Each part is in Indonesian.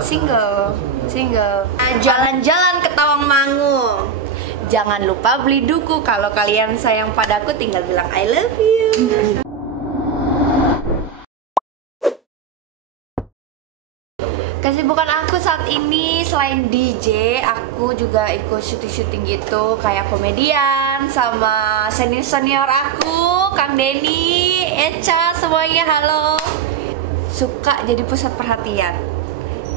Single. Jalan-jalan ke Tawangmangu. Jangan lupa beli duku. Kalau kalian sayang padaku, tinggal bilang I love you. Kesibukan aku saat ini selain DJ, aku juga ikut syuting-syuting gitu, kayak komedian sama senior aku, Kang Denny, Echa, semuanya halo. Suka jadi pusat perhatian.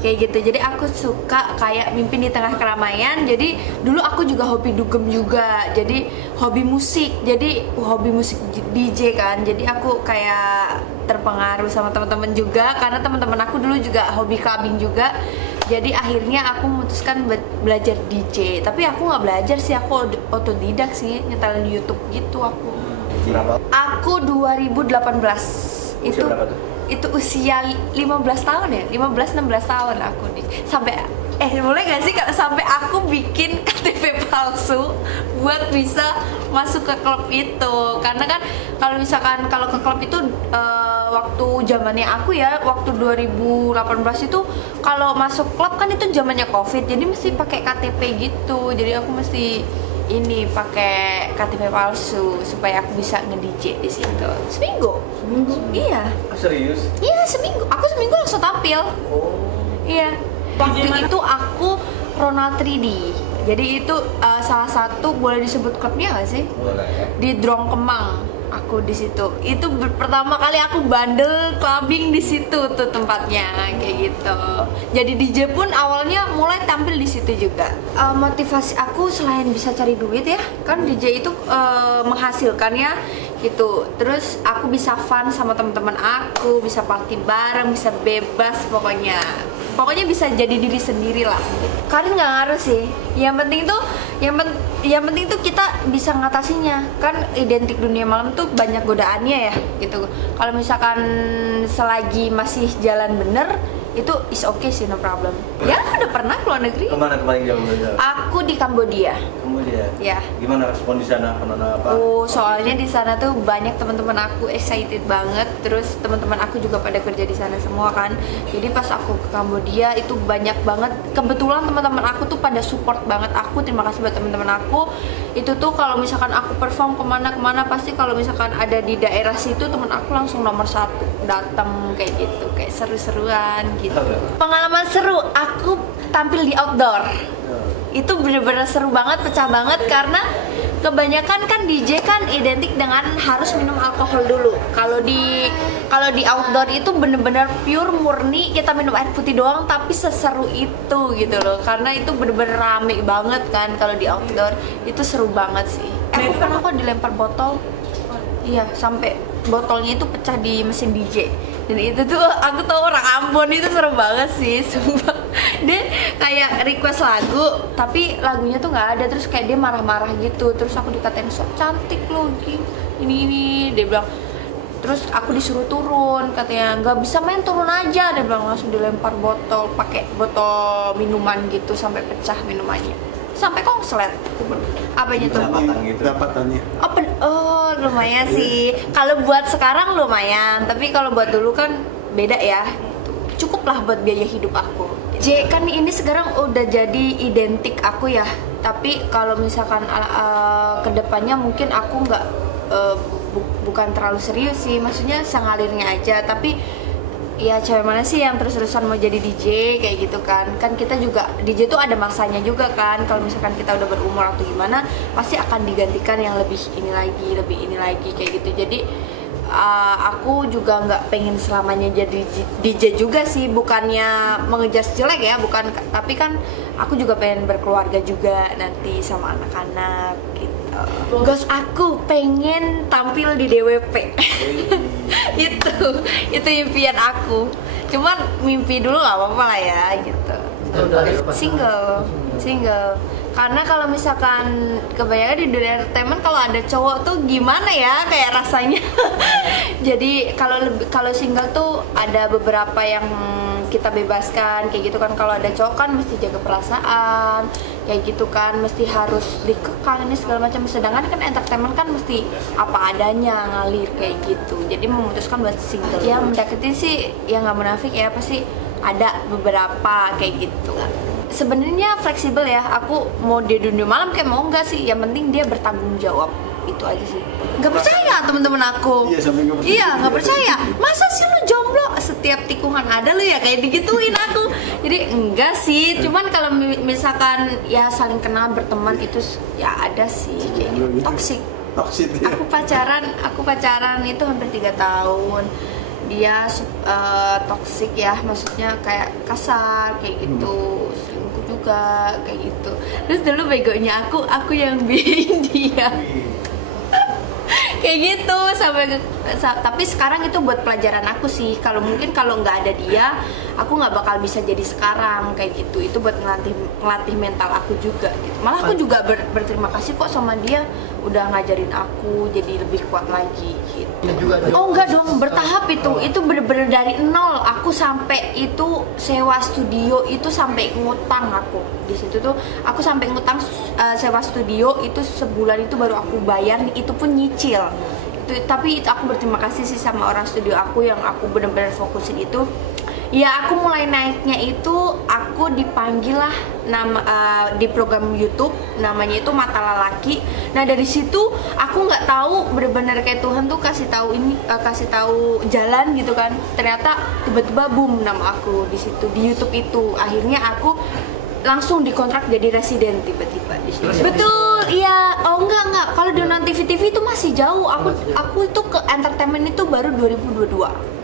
Kayak gitu, jadi aku suka kayak mimpin di tengah keramaian. Jadi dulu aku juga hobi dugem juga, jadi hobi musik DJ kan. Jadi aku kayak terpengaruh sama teman-teman juga, karena teman-teman aku dulu juga hobi clubbing juga. Jadi akhirnya aku memutuskan belajar DJ. Tapi aku nggak belajar sih, aku otodidak sih, nyetelin YouTube gitu aku. Berapa? Aku 2018 itu usia 15 tahun ya, 15-16 tahun aku nih. Sampai boleh gak sih sampai aku bikin KTP palsu buat bisa masuk ke klub itu. Karena kan kalau misalkan kalau ke klub itu waktu zamannya aku ya, waktu 2018 itu kalau masuk klub kan itu zamannya Covid. Jadi mesti pakai KTP gitu. Jadi aku mesti ini pakai KTP palsu supaya aku bisa nge-DJ di situ. Seminggu? Iya. Serius? Iya, seminggu. Aku seminggu langsung tampil. Oh. Iya. Waktu itu aku Ronald 3D. Jadi itu salah satu, boleh disebut klubnya nggak sih? Boleh. Di Drong Kemang. Aku di situ. Itu pertama kali aku bandel clubbing di situ tuh tempatnya kayak gitu. Jadi DJ pun awalnya mulai tampil di situ juga. Motivasi aku selain bisa cari duit ya, kan DJ itu menghasilkan ya gitu. Terus aku bisa fun sama teman-teman aku, bisa party bareng, bisa bebas pokoknya. Pokoknya bisa jadi diri sendiri lah. Karir nggak ngaruh sih. Yang penting tuh kita bisa ngatasinya. Kan identik dunia malam tuh banyak godaannya ya gitu. Kalau misalkan selagi masih jalan bener, itu is okay sih, no problem. Ya udah pernah keluar negeri. Kemana kemarin jauh? Aku di Kambodia. Kambodia. Ya. Gimana respon di sana? Penonton apa? Soalnya di sana tuh banyak teman-teman aku excited banget. Terus teman-teman aku juga pada kerja di sana semua kan. Jadi pas aku ke Kambodia itu banyak banget. Kebetulan teman-teman aku tuh pada support banget aku. Terima kasih buat teman-teman aku. Itu tuh kalau misalkan aku perform kemana-kemana, pasti kalau misalkan ada di daerah situ, teman aku langsung nomor 1 datang kayak gitu, kayak seru-seruan gitu. Pengalaman seru, aku tampil di outdoor. Itu bener-bener seru banget, pecah banget, karena kebanyakan kan DJ kan identik dengan harus minum alkohol dulu. Kalau di outdoor itu bener-bener pure murni kita minum air putih doang, tapi seseru itu gitu loh. Karena itu bener-bener rame banget kan kalau di outdoor, itu seru banget sih. Aku pernah kok dilempar botol. Iya, sampai botolnya itu pecah di mesin DJ. Dan itu tuh aku tau orang Ambon, itu seru banget sih, sumpah. Dia kayak request lagu, tapi lagunya tuh nggak ada, terus kayak dia marah-marah gitu. Terus aku dikatain sok cantik lo, ini dia bilang. Terus aku disuruh turun, katanya nggak bisa main, turun aja. Dia bilang, langsung dilempar botol, pakai botol minuman gitu sampai pecah minumannya, sampai konslet. Apanya tuh? Dapatannya. Oh, lumayan sih. Kalau buat sekarang lumayan, tapi kalau buat dulu kan beda ya. Cukup lah buat biaya hidup aku. Kan ini sekarang udah jadi identik aku ya. Tapi kalau misalkan kedepannya mungkin aku nggak bukan terlalu serius sih. Maksudnya sengalirnya aja. Tapi ya cewek mana sih yang terus-terusan mau jadi DJ kayak gitu kan. Kan kita juga DJ tuh ada masanya juga kan. Kalau misalkan kita udah berumur atau gimana, pasti akan digantikan yang lebih ini lagi kayak gitu. Jadi aku juga nggak pengen selamanya jadi DJ juga sih. Bukannya mengejas jelek ya, bukan. Tapi kan aku juga pengen berkeluarga juga nanti sama anak-anak gitu. Goals aku pengen tampil di DWP. itu impian aku. Cuman mimpi dulu nggak apa-apa lah ya gitu. Single. Karena kalau misalkan kebanyakan di dunia entertainment, kalau ada cowok tuh gimana ya kayak rasanya. Jadi kalau single tuh ada beberapa yang kita bebaskan kayak gitu kan. Kalau ada cowok kan mesti jaga perasaan kayak gitu kan, mesti harus dikekang ini segala macam. Sedangkan kan entertainment kan mesti apa adanya, ngalir kayak gitu. Jadi memutuskan buat single. Ya mendekati sih ya nggak munafik ya, pasti ada beberapa kayak gitu. Sebenarnya fleksibel ya, aku mau dia dunia malam kayak mau enggak sih, yang penting dia bertanggung jawab, itu aja sih. Nggak percaya teman-teman aku. Iya, sampai nggak percaya. Iya, nggak percaya. Masa sih lu jomblo? Setiap tikungan ada lu ya kayak digituin aku. Jadi enggak sih, cuman kalau misalkan ya saling kenal berteman itu ya ada sih kayak gitu. Toxic ya. Aku pacaran itu hampir 3 tahun. Dia toxic ya, maksudnya kayak kasar kayak gitu, selingkuh juga kayak gitu. Terus dulu begonya aku yang bikin dia kayak gitu tapi sekarang itu buat pelajaran aku sih. Kalau nggak ada dia, aku nggak bakal bisa jadi sekarang kayak gitu. Itu buat ngelatih mental aku juga gitu. Malah aku juga berterima kasih kok sama dia udah ngajarin aku jadi lebih kuat lagi gitu. Oh enggak dong, bertahap itu bener-bener dari nol. Aku sampai itu sewa studio itu sampai ngutang aku di situ tuh. Aku sampai ngutang sewa studio itu sebulan itu baru aku bayar, itu pun nyicil. Tapi aku berterima kasih sih sama orang studio aku yang aku bener-bener fokusin itu. Ya aku mulai naiknya itu aku dipanggil lah di program YouTube namanya itu Mata Lalaki. Nah dari situ aku nggak tahu, bener-bener kayak Tuhan tuh kasih tahu jalan gitu kan. Ternyata tiba-tiba boom nama aku di situ di YouTube itu. Akhirnya aku langsung dikontrak jadi residen tiba-tiba di situ. Betul, iya. Oh enggak. Kalau di nonton TV itu masih jauh. Aku itu ke entertainment itu baru 2022.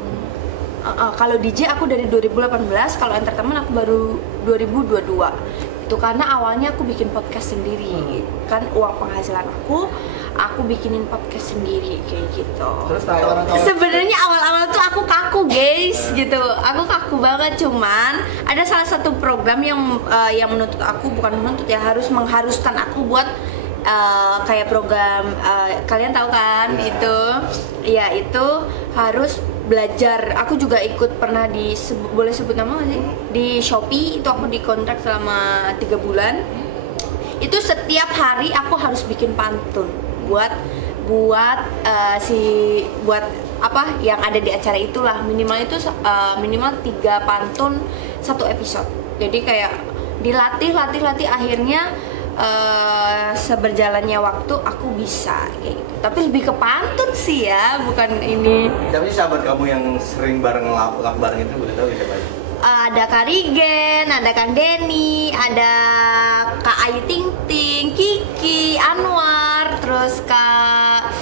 Kalau DJ aku dari 2018, kalau entertainment aku baru 2022. Itu karena awalnya aku bikin podcast sendiri. Kan uang penghasilan aku bikinin podcast sendiri kayak gitu. Terus sebenarnya awal-awal tuh aku kaku guys gitu. Aku kaku banget, cuman ada salah satu program yang menuntut aku, bukan menuntut ya, mengharuskan aku buat kayak program kalian tahu kan itu harus belajar. Aku juga ikut pernah boleh sebut nama nggak sih? Di Shopee itu aku dikontrak selama 3 bulan. Itu setiap hari aku harus bikin pantun buat apa yang ada di acara itulah. Minimal 3 pantun 1 episode. Jadi kayak dilatih akhirnya seberjalannya waktu aku bisa kayak gitu. Tapi lebih ke pantun sih ya, bukan ini. Tapi sahabat kamu yang sering bareng itu boleh tahu siapa aja? Ada Kak Rigen, ada Kang Denny, ada Kak Ayu Ting Ting, Kiki, Anwar, terus Kak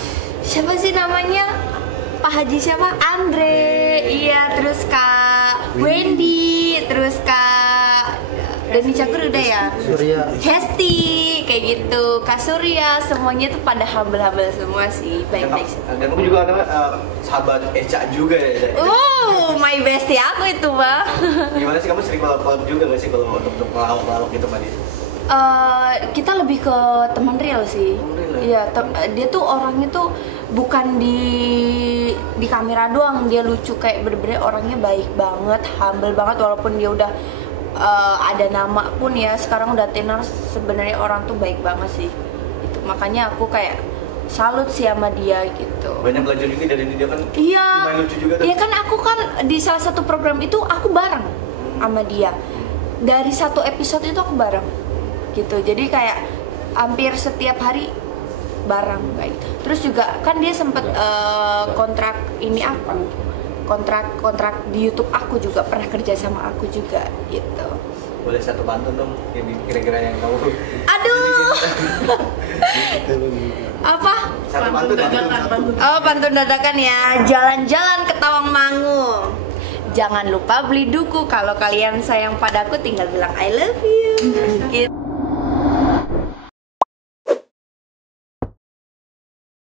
siapa sih namanya? Pak Haji siapa? Andre, iya, terus Kak Wendy, terus Kak Dani Cakur udah ya? Surya, Hesti, kayak gitu, Kak Surya, semuanya tuh pada humble semua sih, baik-baik. Dan kamu juga ada sahabat Eca juga ya? My bestie aku itu mah. Gimana sih, kamu sering collab juga nggak sih kalau untuk ngelawak gitu sama dia? Kita lebih ke teman real sih. Iya, dia tuh orangnya tuh bukan di kamera doang dia lucu, kayak bener-bener orangnya baik banget, humble banget, walaupun dia udah ada nama pun ya sekarang udah tenar. Sebenarnya orang tuh baik banget sih. Itu makanya aku kayak salut sih sama dia gitu. Banyak belajar juga dari dia kan. Iya. Lumayan lucu juga. Iya kan, aku kan di salah satu program itu aku bareng sama dia. Dari 1 episode itu aku bareng gitu. Jadi kayak hampir setiap hari bareng kayak gitu. Terus juga kan dia sempet kontrak ini aku. Kontrak di YouTube aku juga, pernah kerja sama aku juga gitu. Boleh 1 pantun dong, kira-kira yang kamu. Aduh. Apa? 1 pantun. Oh, pantun dadakan ya. Jalan-jalan ke Tawangmangu. Jangan lupa beli duku. Kalau kalian sayang padaku tinggal bilang I love you. Gitu.